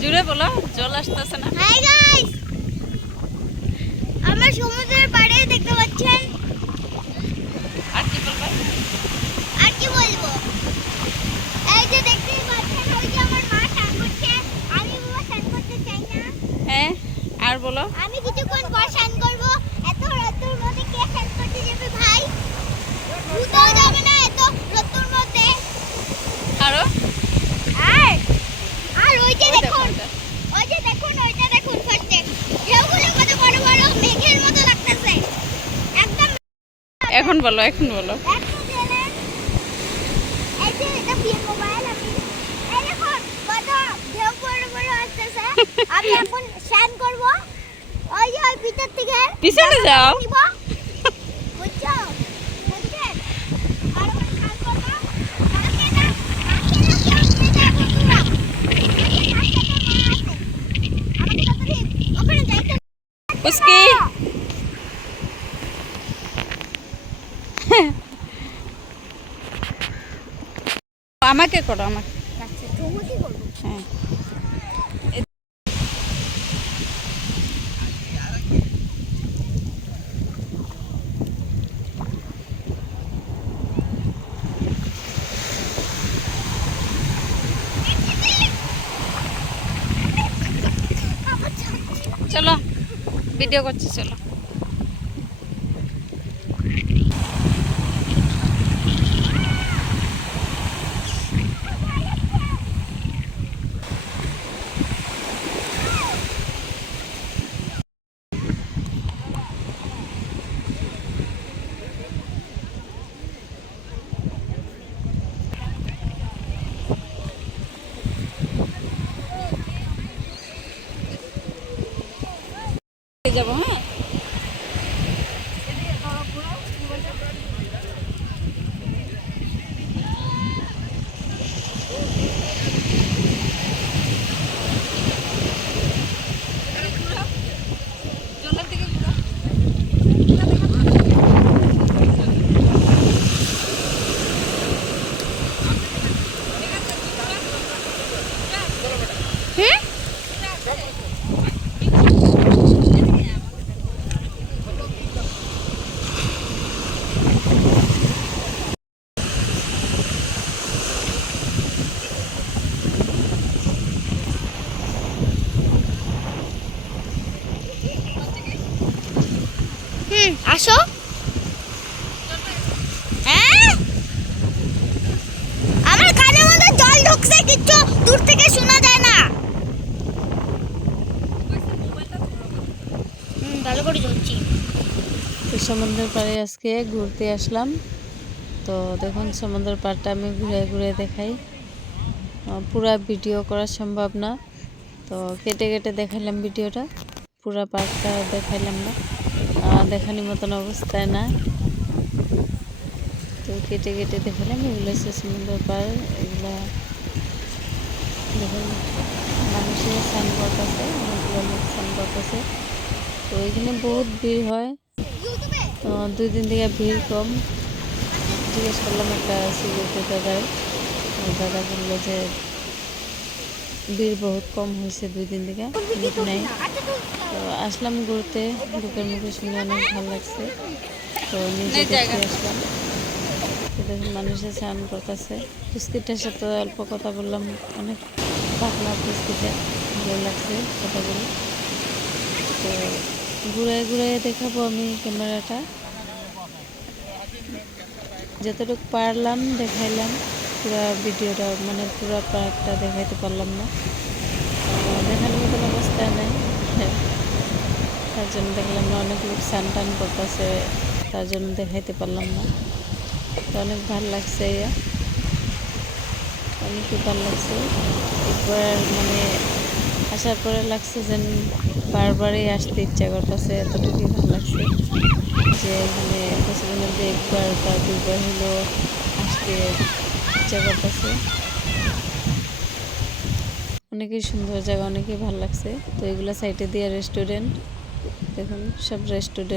জুড়ে বলো, জল আসতেছে না। হাই গাইস, আমরা সমুদ্রের পাড়ে দেখতে পাচ্ছেন। আর কি বলবো? আর কি বলবো, এই যে দেখতেই পাচ্ছেন, ওই যে আমার মা স্নান করছে। আমি বাবা স্নান করতে চাই না। হ্যাঁ, আর বলো। আমি কিছুক্ষণ পর স্নান করবো। এত রোদ্দুর মধ্যে কে স্নান করতে যাবে ভাই? ভূতও যাবে না এত রোদ্দুর মধ্যে। আরো আর আর ওই যে ওই দেখো দেখুন, ওটা। ওইটা দেখুন ফার্স্টে ঢেউগুলো কত বড় বড় মেঘের মতো লাগতেছে একদম। এখন বলো, এখন বলো। একটা দিলেন, এই যে এটা পিন মোবাইল। আমি এই দেখুন কত ঢেউ বড় বড় আসতেছে। আমি এখন স্নান করব। ওই যে ওই ভিতর থেকে পিছনে যাও। নিব, বুঝছো? বুঝছেন? আর ওখানে স্নান করবো। কালকে না কেউ নিয়ে যাবো বন্ধুরা। আজকে তো মা আছে। আমাকে তাড়াতাড়ি ওখানে যাইতে পুচকি, আমাকে করো, আমাকে। আচ্ছা, চৌমুখী করবো। হ্যাঁ, চলো ভিডিও করছি, চলো। যাবো, হ্যাঁ। জলের দিকে ঘুরো। হুম? আসো। হ্যাঁ, আমার কানের মধ্যে জল ঢুকছে, কিচ্ছু দূর থেকে শোনা যায় না। ভালো করে জ্বলছি। তো সমুদ্রের পাড়ে আজকে ঘুরতে আসলাম। তো দেখুন সমুদ্রের পাড়টা আমি ঘুরে ঘুরে দেখাই। পুরা ভিডিও করা সম্ভব না, তো কেটে কেটে দেখাইলাম ভিডিওটা। পুরা পার্কটা দেখাইলাম না, দেখানোর মতন অবস্থায় না, তো কেটে কেটে দেখালাম। এগুলো হচ্ছে সমুদ্র পাড়। এগুলা দেখুন মানুষের স্নান করতেছে, অনেকগুলো লোক স্নান করতেছে। তো এখানে বহুত ভিড় হয়। তো 2 দিন থেকে ভিড় কম। জিজ্ঞেস করলাম একটা সিকিউরিটি দাদার, দাদা বললো যে ভিড় বহুত কম হয়েছে 2 দিন থেকে, লোক নেই। তো আসলাম ঘুরতে, লোকের মুখে শুনে অনেক ভালো লাগছে, তো নিজে দেখতে আসলাম। তো দেখুন মানুষের স্নান করতেছে। পুস্কিটার সাথে অল্প কথা বললাম, অনেক পাতলা পুস্কিটা, ভালো লাগছে কথাগুলো। তো ঘুরে ঘুরে দেখাবো আমি ক্যামেরাটা, যতটুকু পারলাম দেখাইলাম। পুরো ভিডিওটা মানে পুরো পার্কটা দেখাইতে পারলাম না, দেখানোর মতন অবস্থায় নেই। তার জন্য দেখলাম না, অনেক লোক স্নান টান করতেছে, তার জন্য দেখাইতে পারলাম না। তো অনেক ভালো লাগছে, অনেকই ভালো লাগছে। একবার মানে আসার পরে লাগছে যেন বারবারই আসতে ইচ্ছা করতেছে, এতটুকুই ভালো লাগছে যে এখানে বছরের মধ্যে একবার বা 2বার হলো আসতে ইচ্ছা করতেছে। অনেকই সুন্দর জায়গা, অনেকই ভালো লাগছে। তো এগুলো সাইডে দিয়ে রেস্টুরেন্ট, দেখুন সব রেস্টুরেন্ট।